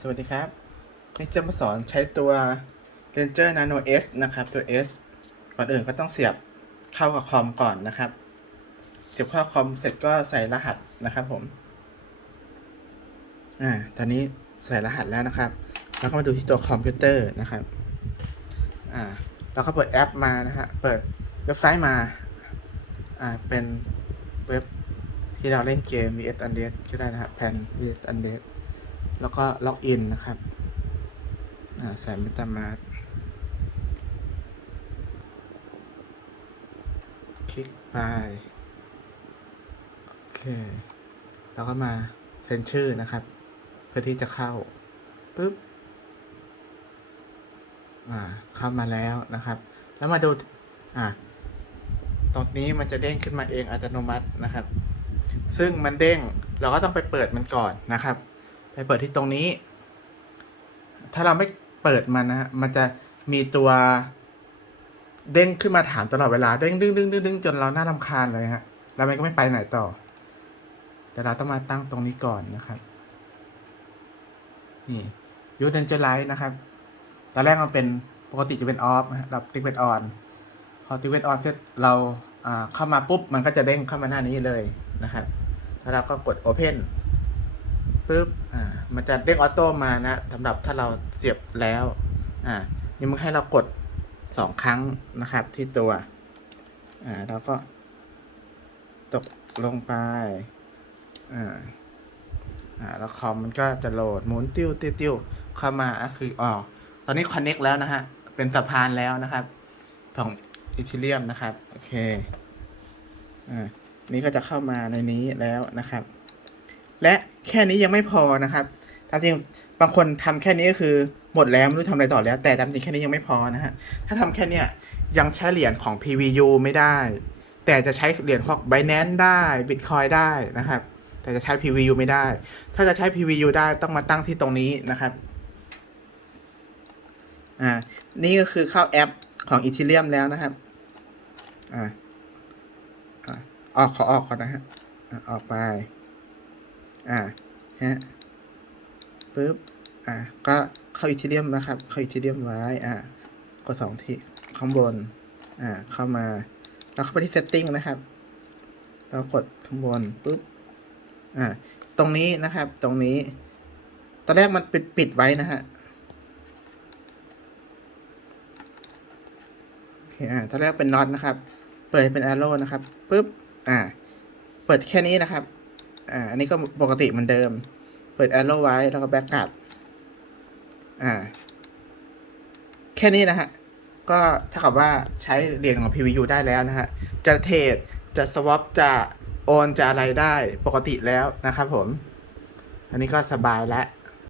สวัสดีครับนี่จะมาสอนใช้ตัว Ranger Nano S นะครับ ตัว S ก่อนอื่นก็ต้องเสียบเข้ากับคอมก่อนนะครับ เสียบเข้าคอมเสร็จก็ใส่รหัสนะครับผม อ่า ตอนนี้ใส่รหัสแล้วนะครับ แล้วก็มาดูที่ตัวคอมพิวเตอร์นะครับ อ่า แล้วก็เปิดแอปมานะฮะ เปิดเว็บไซต์มา อ่า เป็นเว็บที่เราเล่นเกม VS Undead ก็ได้นะครับแผ่น VS Undead แล้วก็ล็อกอินนะครับใส่ MetaMask คลิกไป โอเค แล้วก็มาเซ็นชื่อนะครับ เพื่อที่จะเข้าปุ๊บอ่าเข้ามาแล้วนะครับ แล้วมาดู อ่าตรงนี้มันจะเด้งขึ้นมาเองอัตโนมัตินะครับ ซึ่งมันเด้งเราก็ต้องไปเปิดมันก่อนนะครับ ไปเปิดที่ตรงนี้ ถ้าเราไม่เปิดมันนะฮะมันจะมีตัวเด้งขึ้นมาถามตลอดเวลา เด้งดึงดึงดึงดึงจนเราหน้ารำคาญเลยฮะ แล้วมันก็ไม่ไปไหนต่อ แต่เราต้องมาตั้งตรงนี้ก่อนนะครับ นี่ยูเดนเจอร์ไลท์นะครับ ตอนแรกมันเป็นปกติจะเป็นออฟนะฮะเราติ๊กเป็นออนพอติ๊กเป็นออนเสร็จเราอ่าเข้ามาปุ๊บ มันก็จะเด้งเข้ามาหน้านี้เลยนะครับ แล้วเราก็กด Open ปุ๊บอ่ามันจะเด้งออโต้มานะสำหรับถ้าเราเสียบแล้วอ่านี่มันให้เรากดสองครั้งนะครับที่ตัวอ่าแล้วก็ตกลงไปอ่าอ่าแล้วคอมมันก็จะโหลดหมุนติ้วติ้วติ้วเข้ามาอะคืออ๋อตอนนี้คอนเน็กแล้วนะฮะ เป็นสะพานแล้วนะครับของอีทิเลียมนะครับ โอเค อ่า นี่ก็จะเข้ามาในนี้แล้วนะครับ และแค่นี้ยังไม่พอนะครับตามจริงบางคนทำแค่นี้ก็คือหมดแล้วไม่รู้ทำอะไรต่อแล้ว แต่ตามจริงแค่นี้ยังไม่พอนะฮะถ้าทำแค่เนี้ยยังใช้เหรียญของ PVU ไม่ได้ แต่จะใช้เหรียญของ Binance ได้ Bitcoin ได้นะครับ แต่จะใช้ PVU ไม่ได้ ถ้าจะใช้ PVU ได้ต้องมาตั้งที่ตรงนี้นะครับอ่านี่ก็คือเข้าแอปของ Ethereum แล้วนะครับอ่าอ่าออกขอออกก่อนนะฮะอะออกไป อ่าฮะปึ๊บอ่าก็เข้าอีทีเรียมนะครับ เข้าอีทีเรียมไว้อ่ากดสองทีข้างบนอ่าเข้ามาแล้วเข้าไปที่ setting นะครับแล้วกดข้างบนปึ๊บอ่าตรงนี้นะครับ ตรงนี้ ตอนแรกมันปิดปิดไว้นะฮะโอเคอ่าตอนแรกเป็นน็อตนะครับ เปิดเป็น arrow นะครับปึ๊บอ่า เปิดแค่นี้นะครับ อ่า อันนี้ก็ปกติเหมือนเดิม เปิด arrow ไว้แล้วก็ back up อ่า แค่นี้นะฮะ ก็ถ้ากับว่าใช้เหรียญของ PVU ได้แล้วนะฮะ จะเทรด จะ swap จะโอนจะอะไรได้ปกติแล้วนะครับผม อันนี้ก็สบายแล้ว